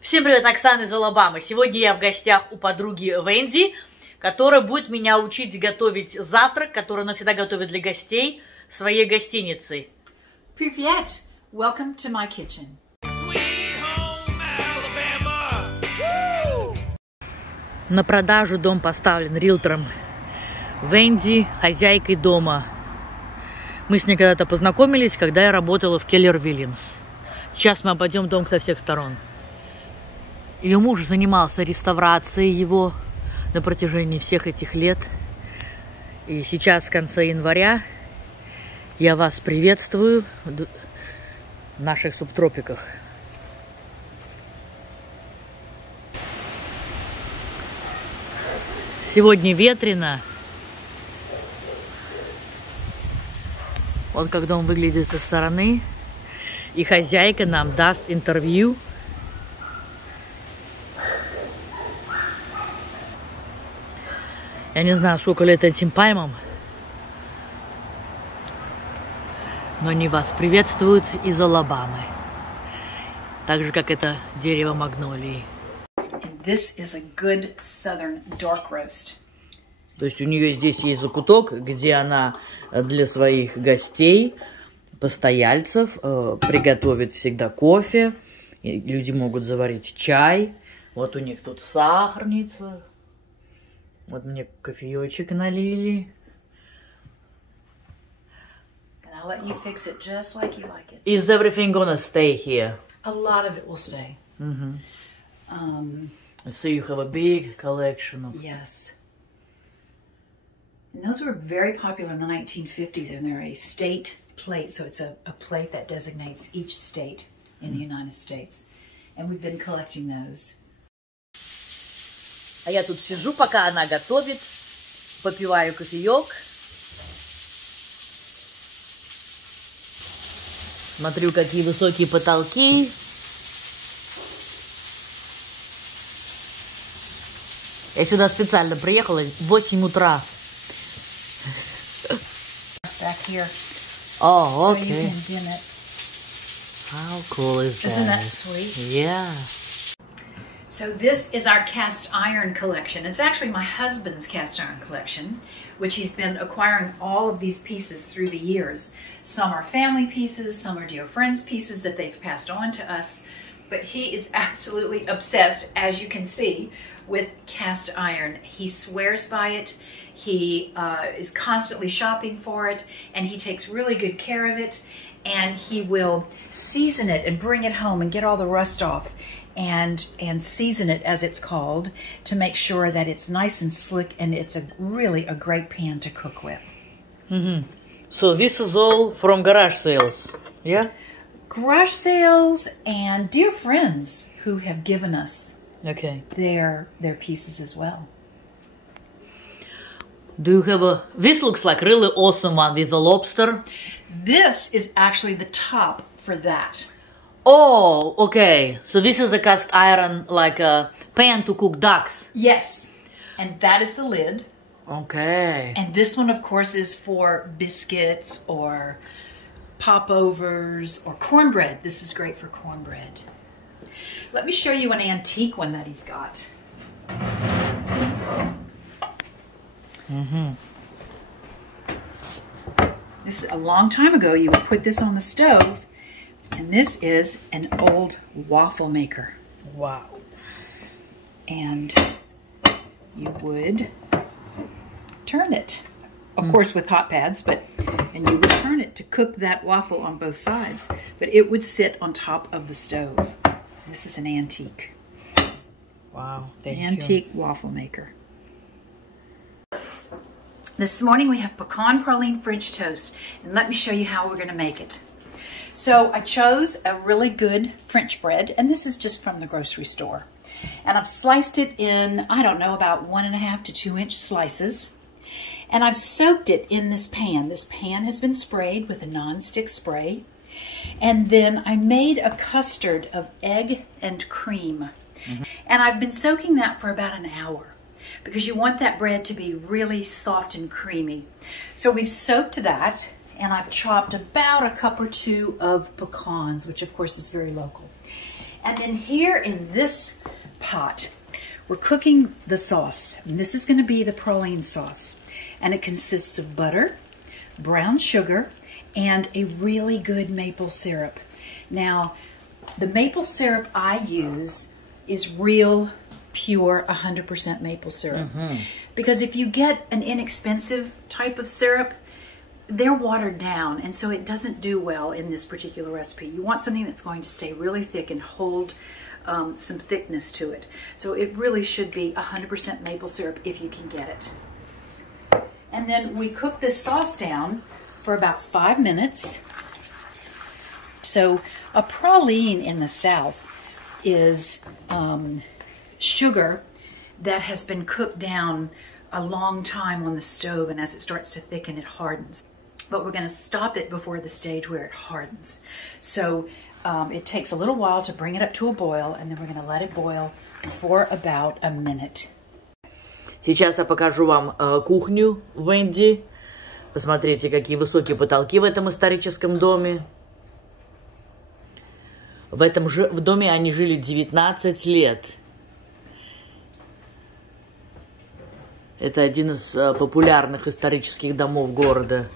Всем привет, Оксана из Алабамы. Сегодня я в гостях у подруги Венди, которая будет меня учить готовить завтрак, который она всегда готовит для гостей в своей гостинице. Привет! Welcome to my kitchen. На продажу дом поставлен риэлтором Венди, хозяйкой дома. Мы с ней когда-то познакомились, когда я работала в Келлер Вильямс. Сейчас мы обойдем дом со всех сторон. Ее муж занимался реставрацией его на протяжении всех этих лет. И сейчас, в конце января, я вас приветствую в наших субтропиках. Сегодня ветрено. Вот как дом выглядит со стороны. И хозяйка нам даст интервью. Я не знаю, сколько лет этим пальмам, но они вас приветствуют из Алабамы. Так же, как это дерево магнолии. This is a good southern dark roast. То есть у нее здесь есть закуток, где она для своих гостей, постояльцев, приготовит всегда кофе. И люди могут заварить чай. Вот у них тут сахарница. Вот мне кофеечек налили. And I'll let you fix it just like you like it. Is everything gonna stay here? A lot of it will stay. So you have a big collection of... Yes. And those were very popular in the 1950s, and they're a state plate. So it's a plate that designates each state in the United States. And we've been collecting those. А я тут сижу, пока она готовит, попиваю кофеек. Смотрю, какие высокие потолки. Я сюда специально приехала в 8 утра. Back here. Oh, okay. So you can dim it. How cool is that? Isn't that sweet? Yeah. So this is our cast iron collection. It's actually my husband's cast iron collection, which he's been acquiring all of these pieces through the years. Some are family pieces, some are dear friends pieces that they've passed on to us. But he is absolutely obsessed, as you can see, with cast iron. He swears by it. He is constantly shopping for it, and he takes really good care of it. And he will season it and bring it home and get all the rust off and season it, as it's called, to make sure that it's nice and slick, and it's really a great pan to cook with. So this is all from garage sales, yeah? Garage sales and dear friends who have given us their pieces as well. Do you have a... This looks like really awesome one with the lobster. This is actually the top for that. Oh, okay. So this is a cast iron, like a pan to cook ducks. Yes. And that is the lid. Okay. And this one, of course, is for biscuits or popovers or cornbread. This is great for cornbread. Let me show you an antique one that he's got. This is a long time ago. You would put this on the stove, and this is an old waffle maker. Wow. And you would turn it, of course with hot pads, and you would turn it to cook that waffle on both sides, but it would sit on top of the stove. This is an antique. Wow, thank you. Antique waffle maker. This morning we have pecan praline French toast, and let me show you how we're going to make it. So I chose a really good French bread, and this is just from the grocery store. And I've sliced it in, I don't know, about 1.5 to 2 inch slices. And I've soaked it in this pan. This pan has been sprayed with a non-stick spray. And then I made a custard of egg and cream. And I've been soaking that for about an hour, because you want that bread to be really soft and creamy. So we've soaked that, and I've chopped about a cup or two of pecans, which of course is very local. And then here in this pot, we're cooking the sauce. And this is going to be the praline sauce. And it consists of butter, brown sugar, and a really good maple syrup. Now, the maple syrup I use is real, pure, 100% maple syrup. Because if you get an inexpensive type of syrup, they're watered down, and so it doesn't do well in this particular recipe. You want something that's going to stay really thick and hold some thickness to it. So it really should be 100% maple syrup if you can get it. And then we cook this sauce down for about 5 minutes. So a praline in the South is sugar that has been cooked down a long time on the stove, and as it starts to thicken, it hardens. But we're going to stop it before the stage where it hardens. So it takes a little while to bring it up to a boil, and then we're going to let it boil for about a minute. Сейчас я покажу вам кухню Венди. Посмотрите, какие высокие потолки в этом историческом доме. В доме они жили 19 лет. Это один из популярных исторических домов города.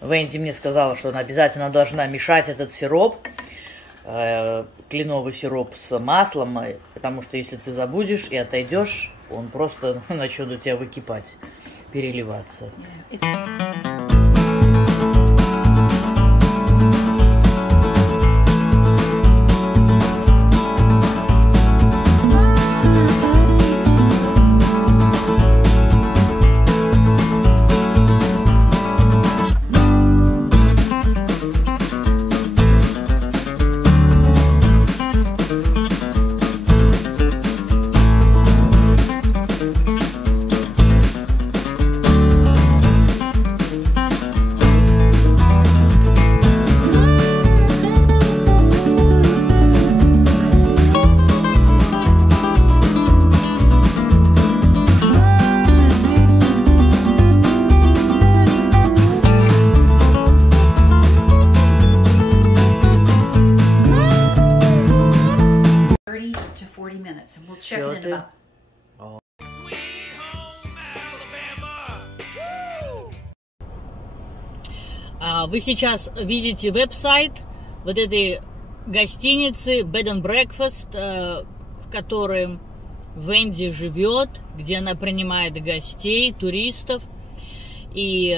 Венди мне сказала, что она обязательно должна мешать этот сироп, кленовый сироп с маслом, потому что если ты забудешь и отойдешь, он просто начнет у тебя выкипать, переливаться. And we'll check it in about. Вы сейчас видите веб-сайт вот этой гостиницы Bed and Breakfast, в которой Венди живет, где она принимает гостей, туристов. И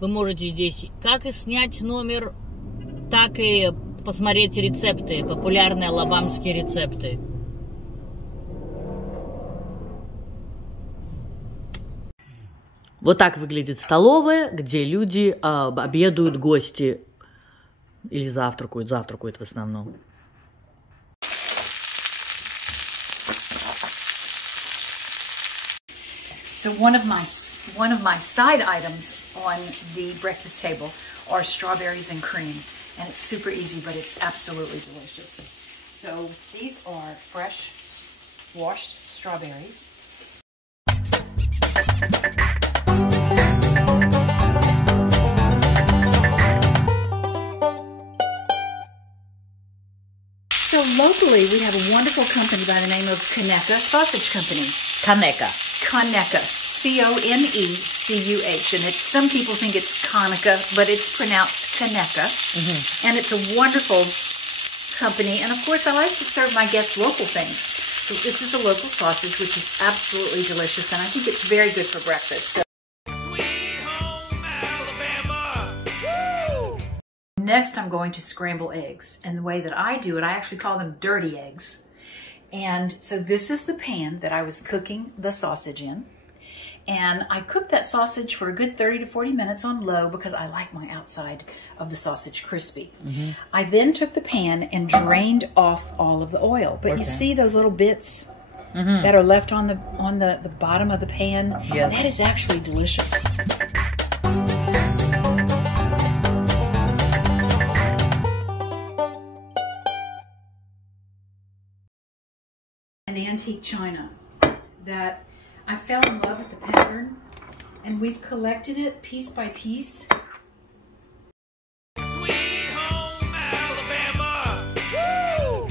вы можете здесь как и снять номер, так и посмотреть рецепты, популярные алабамские рецепты. Вот так выглядит столовая, где люди обедают, гости или завтракают в основном. So one of my side items on the breakfast table are strawberries and cream, and it's super easy, but it's absolutely delicious. So these are fresh washed strawberries. So locally, we have a wonderful company by the name of Koneka Sausage Company. Koneka. Koneka. C-O-N-E-C-U-H. And some people think it's Konica, but it's pronounced Koneka. And it's a wonderful company. And of course, I like to serve my guests local things. So this is a local sausage, which is absolutely delicious. And I think it's very good for breakfast. So next, I'm going to scramble eggs. And the way that I do it, I actually call them dirty eggs. And so this is the pan that I was cooking the sausage in. And I cooked that sausage for a good 30 to 40 minutes on low because I like my outside of the sausage crispy. I then took the pan and drained off all of the oil. But you see those little bits that are left on the bottom of the pan? Yes. That is actually delicious. and antique china that I fell in love with the pattern, and we've collected it piece by piece. Sweet home Alabama. Woo!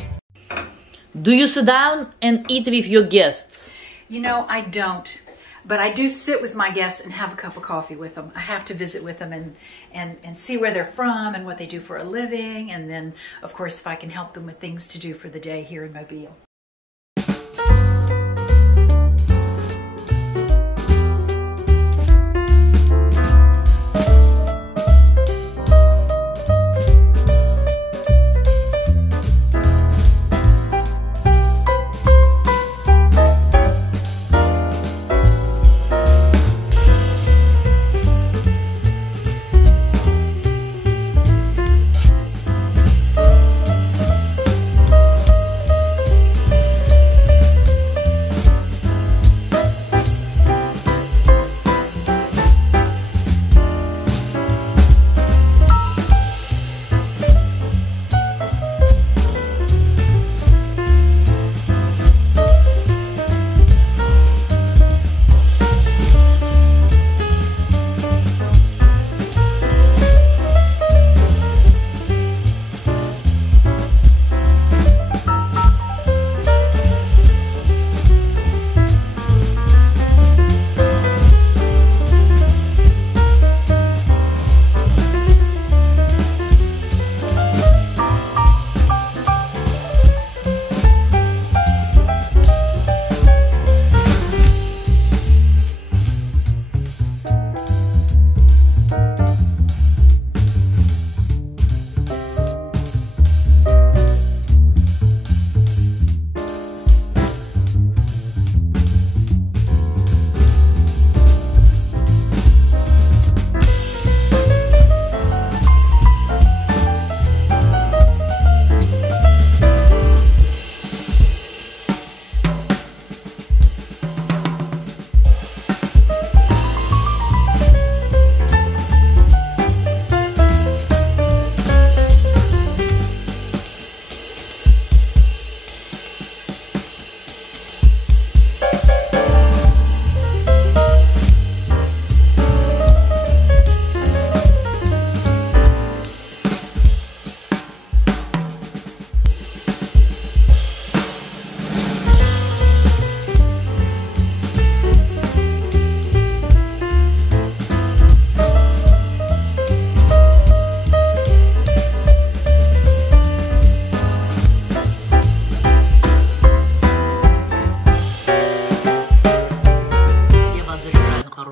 Do you sit down and eat with your guests? You know, I don't. But I do sit with my guests and have a cup of coffee with them. I have to visit with them and see where they're from and what they do for a living. And then, of course, if I can help them with things to do for the day here in Mobile.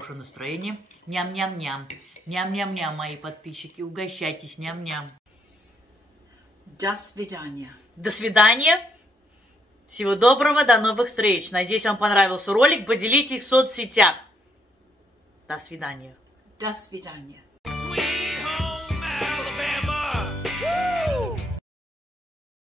Настроение. Ням-ням-ням. Ням-ням-ням, мои подписчики. Угощайтесь. Ням-ням. До свидания. До свидания. Всего доброго. До новых встреч. Надеюсь, вам понравился ролик. Поделитесь в соцсетях. До свидания. До свидания.